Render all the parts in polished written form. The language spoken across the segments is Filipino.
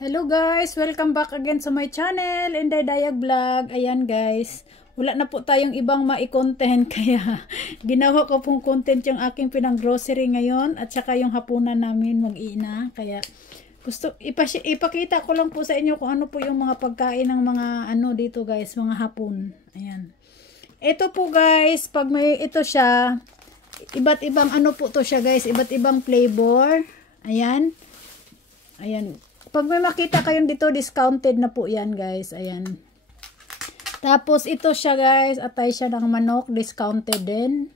Hello guys! Welcome back again sa my channel, Inday Dayag Vlog. Ayan guys, wala na po tayong ibang mai-content kaya ginawa ko pong content yung aking pinang-grocery ngayon at saka yung hapunan namin mag-iina. Kaya gusto ipakita ko lang po sa inyo kung ano po yung mga pagkain ng mga ano dito guys, mga hapon. Ayan. Ito po guys, pag may ito siya, iba't ibang ano po to siya guys, iba't ibang flavor. Ayan. Ayan. Pag may makita kayong dito, discounted na po yan guys. Ayan. Tapos ito siya guys, atay siya ng manok, discounted din.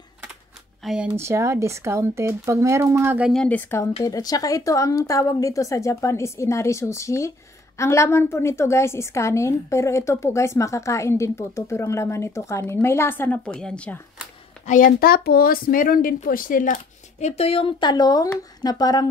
Ayan siya, discounted. Pag merong mga ganyan, discounted. At saka ito, ang tawag dito sa Japan is inari sushi. Ang laman po nito guys is kanin. Pero ito po guys, makakain din po to. Pero ang laman nito kanin. May lasa na po yan siya. Ayan, tapos meron din po sila. Ito yung talong na parang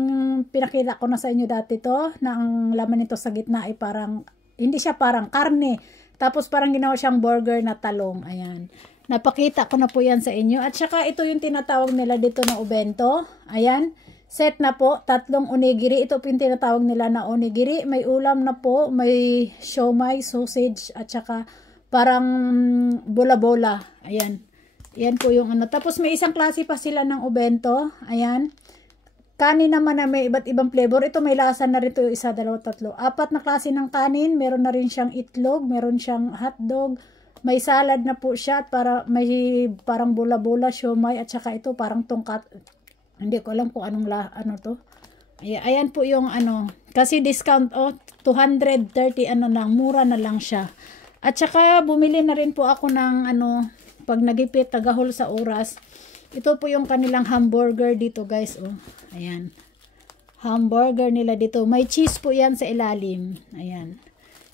pinakita ko na sa inyo dati to, na ang laman nito sa gitna ay parang, hindi siya parang karne. Tapos parang ginawa siyang burger na talong. Ayan. Napakita ko na po yan sa inyo. At saka ito yung tinatawag nila dito na ubento. Ayan. Set na po. 3 onigiri. Ito po yung tinatawag nila na onigiri. May ulam na po. May siomai, sausage, at saka parang bola-bola. Ayan. Yan po yung ano. Tapos may isang klase pa sila ng ubento. Ayan. Kanin naman na may iba't ibang flavor. Ito may lasa na rito. 1, 2, 3. 4 na klase ng kanin. Meron na rin siyang itlog. Meron siyang hotdog. May salad na po siya. May parang bola-bola, siomay. At saka ito parang tungkat. Hindi ko alam kung anong ano to. Ayan po yung ano. Kasi discount 230 ano lang. Mura na lang siya. At saka bumili na rin po ako ng ano. Pag nagipit, tagahol sa oras. Ito po yung kanilang hamburger dito guys. Oh. Ayan. Hamburger nila dito. May cheese po yan sa ilalim. Ayan.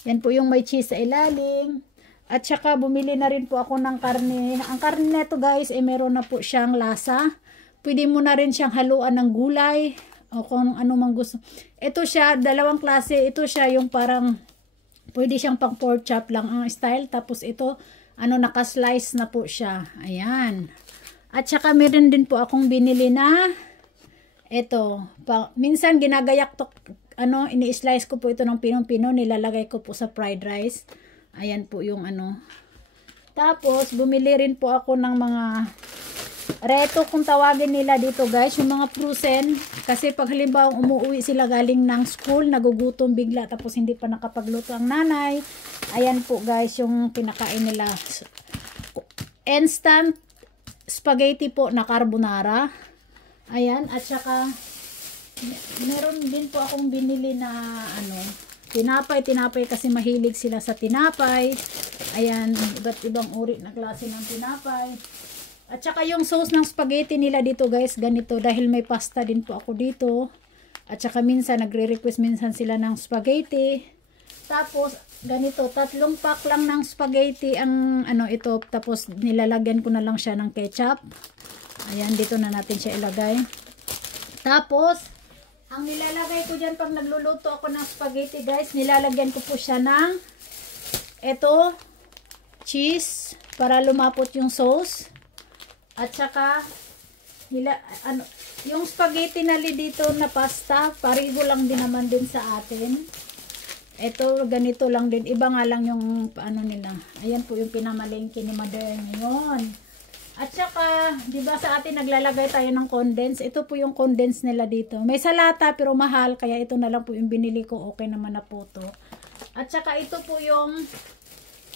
Yan po yung may cheese sa ilalim. At saka bumili na rin po ako ng karne. Ang karne na ito guys, meron na po siyang lasa. Pwede mo na rin siyang haluan ng gulay. O kung ano mang gusto. Ito siya, dalawang klase. Ito siya yung parang, pwede siyang pang pork chop lang ang style. Tapos ito, ano, naka-slice na po siya. Ayan. At saka meron din po akong binili na ito. Minsan ginagayak to, ano, ini-slice ko po ito ng pinong-pino. Nilalagay ko po sa fried rice. Ayan po yung ano. Tapos, bumili rin po ako ng mga reto kung tawagin nila dito guys. Yung mga frozen. Kasi pag halimbawa umuwi sila galing ng school, nagugutom bigla. Tapos hindi pa nakapagluto ang nanay. Ayan po guys yung pinakain nila. Instant spaghetti po na carbonara. Ayan. At saka meron din po akong binili na ano, tinapay kasi mahilig sila sa tinapay. Ayan. Iba't ibang uri na klase ng tinapay. At saka yung sauce ng spaghetti nila dito guys, ganito. Dahil may pasta din po ako dito. At saka minsan nagre-request minsan sila ng spaghetti. Tapos, ganito, 3 pack lang ng spaghetti ang ano ito. Tapos, nilalagyan ko na lang siya ng ketchup. Ayan, dito na natin siya ilagay. Tapos, ang nilalagay ko dyan pag nagluluto ako ng spaghetti guys, nilalagyan ko po siya ng ito, cheese, para lumapot yung sauce. At saka, yung spaghetti na dito na pasta, paribo lang din naman din sa atin. Ito, ganito lang din. Iba nga lang yung paano nila. Ayan po yung pinamalengke ni Mother ngayon. At saka, di ba sa atin naglalagay tayo ng condense? Ito po yung condense nila dito. May salata pero mahal. Kaya ito na lang po yung binili ko. Okay naman na po to. At saka ito po yung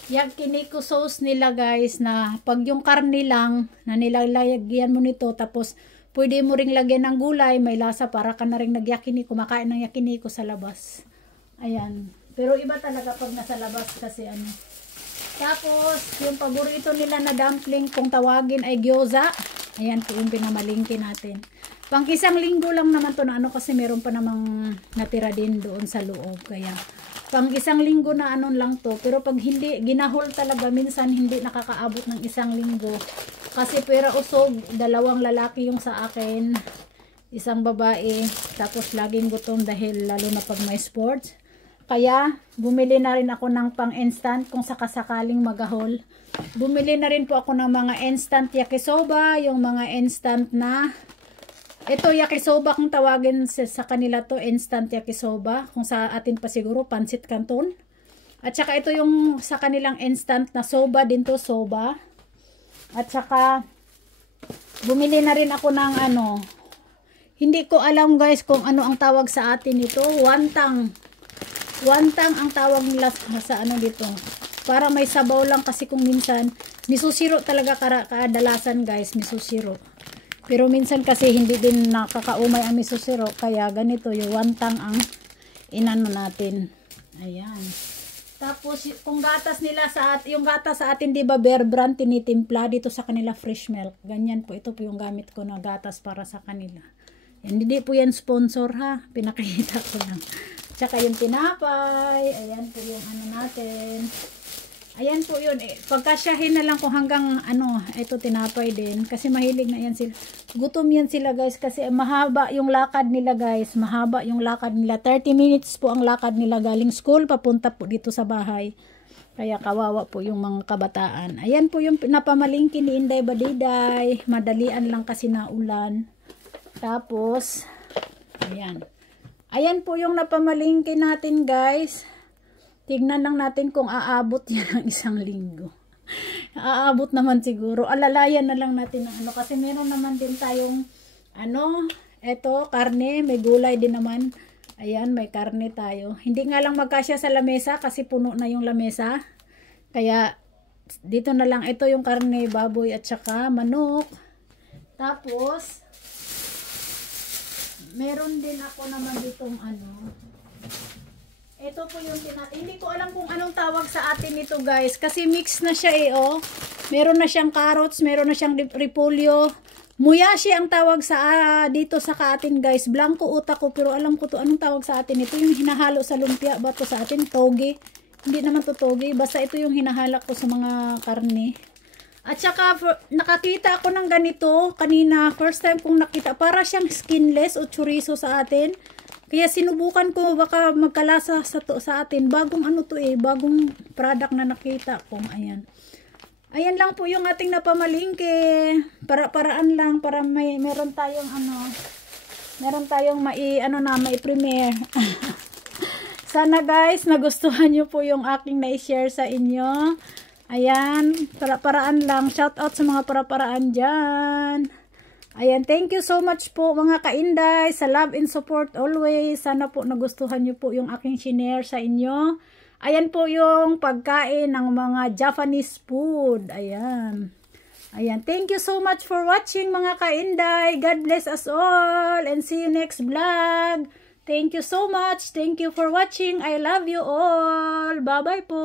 yakiniku sauce nila guys. Na pag yung karne lang na nilalagyan mo nito. Tapos pwede mo ring lagyan ng gulay. May lasa para ka na rin nagyakiniku. Kumakain ng yakiniku sa labas. Ayan. Pero iba talaga pag nasa labas kasi ano. Tapos, yung paborito nila na dumpling kung tawagin ay gyoza. Ayan po yung pinamalingki natin. Pang 1 linggo lang naman to na ano kasi meron pa namang natira din doon sa loob. Kaya, pang 1 linggo na ano lang to. Pero pag hindi, ginahol talaga, minsan hindi nakakaabot ng 1 linggo. Kasi pera usog, 2 lalaki yung sa akin. 1 babae. Tapos laging gutom dahil lalo na pag may sports. Kaya, bumili na rin ako ng pang-instant kung sakasakaling magahol. Bumili na rin po ako ng mga instant yakisoba, yung mga instant na Ito yakisoba kung tawagin sa kanila to, instant yakisoba. Kung sa atin pa siguro pancit canton. At saka ito yung sa kanilang instant na soba din to, soba. At saka bumili na rin ako ng ano, hindi ko alam guys kung ano ang tawag sa atin ito, wantang. Wantang ang tawag nila sa ano dito. Para may sabaw lang kasi kung minsan miso siro talaga kadalasan guys, miso siro. Pero minsan kasi hindi din nakakaumay ang miso siro, kaya ganito yung wantang ang inano natin. Ayan. Tapos kung gatas nila yung gatas sa atin 'di ba, Bear Brand tinitimpla, dito sa kanila fresh milk. Ganyan po, ito po yung gamit ko na gatas para sa kanila. Yan, hindi po yan sponsor ha, pinakita ko lang. Tsaka yung tinapay, ayan po yung ano natin. Ayan po yun, pagkasyahin na lang kung hanggang ano, ito tinapay din. Kasi mahilig na yan sila. Gutom yan sila guys kasi mahaba yung lakad nila guys. Mahaba yung lakad nila. 30 minutes po ang lakad nila galing school papunta po dito sa bahay. Kaya kawawa po yung mga kabataan. Ayan po yung napamalingki ni Inday Badiday. Madalian lang kasi na ulan. Tapos, ayan. Ayan po yung napamalingki natin guys. Tignan lang natin kung aabot yan ng 1 linggo. Aabot naman siguro. Alalayan na lang natin ng ano. Kasi meron naman din tayong ano, eto, karne. May gulay din naman. Ayan, may karne tayo. Hindi nga lang magkasya sa lamesa kasi puno na yung lamesa. Kaya dito na lang. Ito yung karne, baboy at saka manok. Tapos, meron din ako naman ditong ano. Ito po yung hindi ko alam kung anong tawag sa atin nito guys. Kasi mix na siya oh. Meron na siyang carrots, meron na siyang repolyo. Muyashi ang tawag sa dito sa atin guys. Blanco utak ko pero alam ko to anong tawag sa atin. Ito yung hinahalo sa lumpia ba to sa atin? Toge. Hindi naman to toge. Basta ito yung hinahalak ko sa mga karne. At saka nakakita ako ng ganito kanina. First time kong nakita. Para siyang skinless o chorizo sa atin. Kaya sinubukan ko baka magkalasa sa atin. Bagong ano to bagong product na nakita ko. Ayan. Ayan lang po yung ating napamalingke. Paraan lang para meron tayong ano. Meron tayong mai-premiere. Sana guys nagustuhan niyo po yung aking na-share sa inyo. Ayan, paraan lang. Shout out sa mga paraan diyan. Ayan, thank you so much po mga kainday sa love and support always. Sana po nagustuhan niyo po yung aking shinare sa inyo. Ayan po yung pagkain ng mga Japanese food. Ayan. Ayan, thank you so much for watching mga kainday. God bless us all and see you next vlog. Thank you so much. Thank you for watching. I love you all. Bye-bye po.